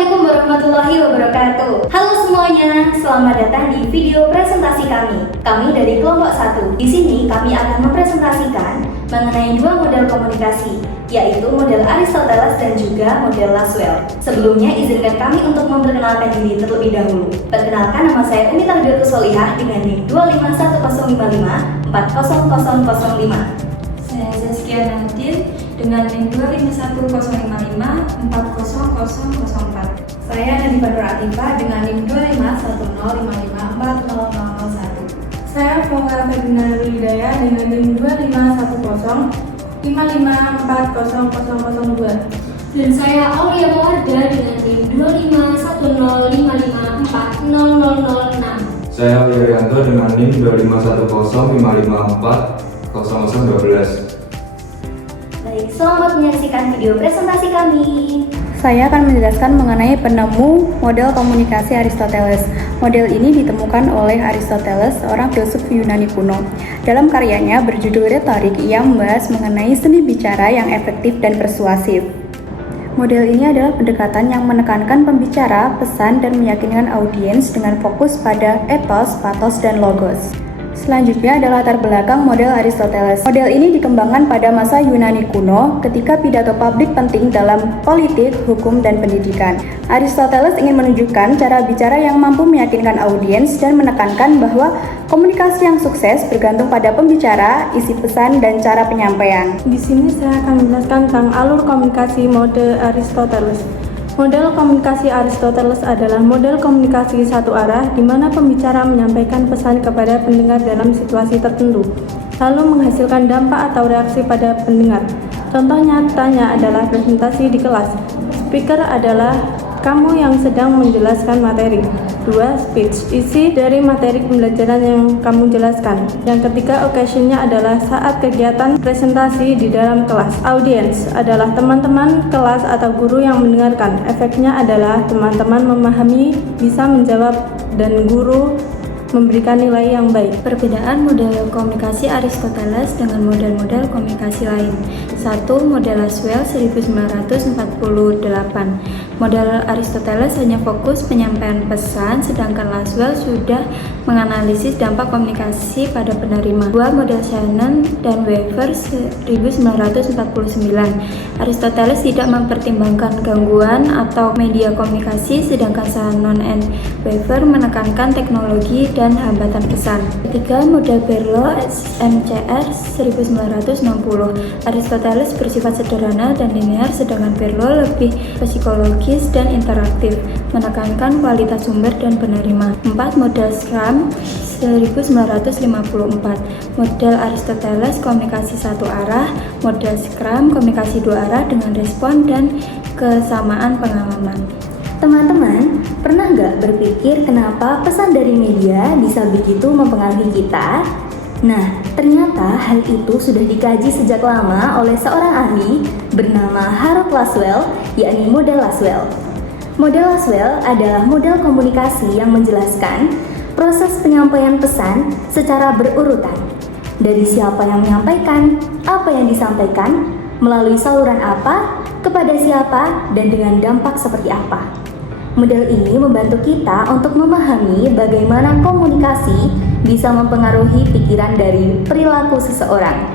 Assalamualaikum warahmatullahi wabarakatuh. Halo semuanya, selamat datang di video presentasi kami. Kami dari kelompok 1. Di sini kami akan mempresentasikan mengenai dua model komunikasi, yaitu model Aristoteles dan juga model Lasswell. Sebelumnya izinkan kami untuk memperkenalkan diri terlebih dahulu. Perkenalkan, nama saya Umi Tarbiatus Solihah dengan NIM 25155400005. Saya Zaskia Nadir dengan NIM 25105540004. Saya Nadifah Nur Atifah dengan NIM 25105554001. Saya Fauka Ferdinand Hidayah dengan NIM 25105540002. Dan saya Aulia Mawarda dengan NIM 25105540006. Saya Wirianto dengan NIM 25105540012. Baik, selamat menyaksikan video presentasi kami. Saya akan menjelaskan mengenai penemu model komunikasi Aristoteles. Model ini ditemukan oleh Aristoteles, seorang filsuf Yunani kuno. Dalam karyanya berjudul Retorik, ia membahas mengenai seni bicara yang efektif dan persuasif. Model ini adalah pendekatan yang menekankan pembicara, pesan, dan meyakinkan audiens dengan fokus pada ethos, pathos, dan logos. Selanjutnya adalah latar belakang model Aristoteles. Model ini dikembangkan pada masa Yunani kuno ketika pidato publik penting dalam politik, hukum, dan pendidikan. Aristoteles ingin menunjukkan cara bicara yang mampu meyakinkan audiens dan menekankan bahwa komunikasi yang sukses bergantung pada pembicara, isi pesan, dan cara penyampaian. Di sini saya akan menjelaskan tentang alur komunikasi model Aristoteles. Model komunikasi Aristoteles adalah model komunikasi satu arah di mana pembicara menyampaikan pesan kepada pendengar dalam situasi tertentu, lalu menghasilkan dampak atau reaksi pada pendengar. Contoh nyatanya adalah presentasi di kelas. Speaker adalah kamu yang sedang menjelaskan materi. 2. Speech, isi dari materi pembelajaran yang kamu jelaskan. Yang ketiga, occasion-nya adalah saat kegiatan presentasi di dalam kelas. Audience adalah teman-teman kelas atau guru yang mendengarkan. Efeknya adalah teman-teman memahami, bisa menjawab, dan guru memberikan nilai yang baik. Perbedaan model komunikasi Aristoteles dengan model-model komunikasi lain. 1. Model Lasswell 1948. Model Aristoteles hanya fokus penyampaian pesan, sedangkan Lasswell sudah menganalisis dampak komunikasi pada penerima. 2. Model Shannon dan Weaver 1949. Aristoteles tidak mempertimbangkan gangguan atau media komunikasi, sedangkan Shannon and Weaver menekankan teknologi dan hambatan pesan. 3. Model Berlo MCR 1960. Aristoteles bersifat sederhana dan linear, sedangkan Berlo lebih psikologis dan interaktif, menekankan kualitas sumber dan penerima. 4. Model Scrum 1954. Model Aristoteles komunikasi satu arah, model Scrum komunikasi dua arah dengan respon dan kesamaan pengalaman. Teman-teman, pernah nggak berpikir kenapa pesan dari media bisa begitu mempengaruhi kita? Nah, ternyata hal itu sudah dikaji sejak lama oleh seorang ahli bernama Harold Lasswell, yakni model Lasswell. Model Lasswell adalah model komunikasi yang menjelaskan proses penyampaian pesan secara berurutan. Dari siapa yang menyampaikan, apa yang disampaikan, melalui saluran apa, kepada siapa, dan dengan dampak seperti apa. Model ini membantu kita untuk memahami bagaimana komunikasi bisa mempengaruhi pikiran dari perilaku seseorang.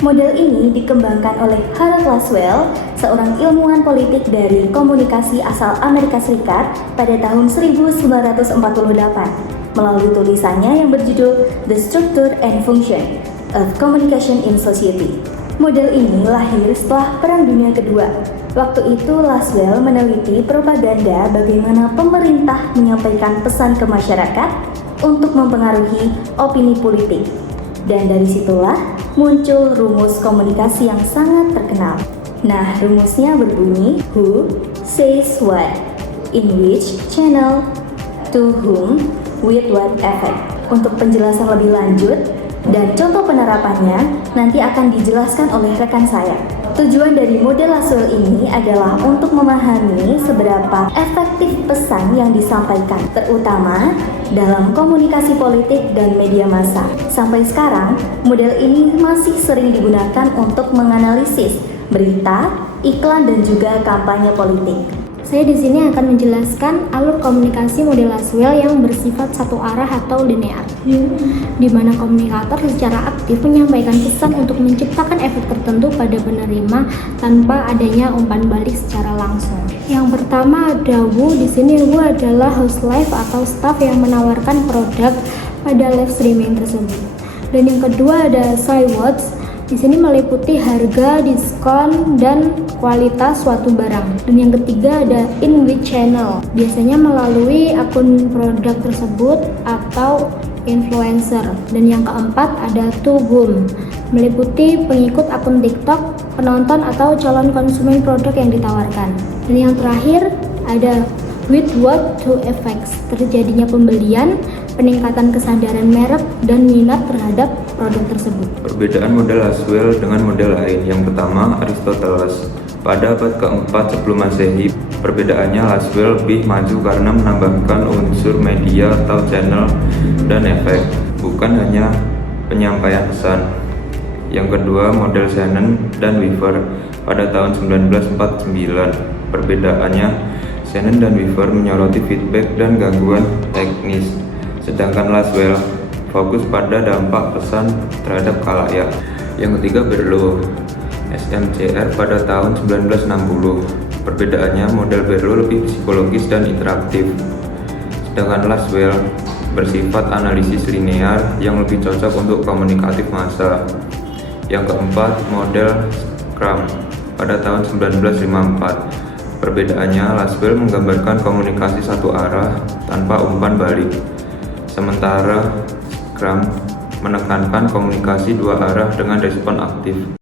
Model ini dikembangkan oleh Harold Lasswell, seorang ilmuwan politik dari komunikasi asal Amerika Serikat pada tahun 1948, melalui tulisannya yang berjudul The Structure and Function of Communication in Society. Model ini lahir setelah Perang Dunia Kedua. Waktu itu Lasswell meneliti propaganda bagaimana pemerintah menyampaikan pesan ke masyarakat untuk mempengaruhi opini politik. Dan dari situlah muncul rumus komunikasi yang sangat terkenal. Nah, rumusnya berbunyi who says what, in which channel, to whom, with what effect. Untuk penjelasan lebih lanjut dan contoh penerapannya nanti akan dijelaskan oleh rekan saya. Tujuan dari model Lasswell ini adalah untuk memahami seberapa efektif pesan yang disampaikan, terutama dalam komunikasi politik dan media massa. Sampai sekarang, model ini masih sering digunakan untuk menganalisis berita, iklan, dan juga kampanye politik. Saya di sini akan menjelaskan alur komunikasi model Laswell yang bersifat satu arah atau linear, di mana komunikator secara aktif menyampaikan pesan untuk menciptakan efek tertentu pada penerima tanpa adanya umpan balik secara langsung. Yang pertama ada Wu. Di sini Wu adalah host live atau staff yang menawarkan produk pada live streaming tersebut. Dan yang kedua ada Cywords. Di sini meliputi harga, diskon, dan kualitas suatu barang. Dan yang ketiga ada in-which channel, biasanya melalui akun produk tersebut atau influencer. Dan yang keempat ada to whom, meliputi pengikut akun TikTok, penonton atau calon konsumen produk yang ditawarkan. Dan yang terakhir ada with what to effects, terjadinya pembelian, peningkatan kesadaran merek, dan minat terhadap produk tersebut. Perbedaan model Laswell dengan model lain. Yang pertama, Aristoteles. Pada abad keempat sebelum Masehi, perbedaannya Laswell lebih maju karena menambahkan unsur media atau channel dan efek, bukan hanya penyampaian pesan. Yang kedua, model Shannon dan Weaver pada tahun 1949. Perbedaannya, Shannon dan Weaver menyoroti feedback dan gangguan teknis, sedangkan Laswell fokus pada dampak pesan terhadap khalayak. Yang ketiga, Berlow, SMCR pada tahun 1960. Perbedaannya, model Berlow lebih psikologis dan interaktif, sedangkan Laswell bersifat analisis linear yang lebih cocok untuk komunikatif massa. Yang keempat, model Scrum pada tahun 1954. Perbedaannya, Laswell menggambarkan komunikasi satu arah tanpa umpan balik, sementara Scrum menekankan komunikasi dua arah dengan respon aktif.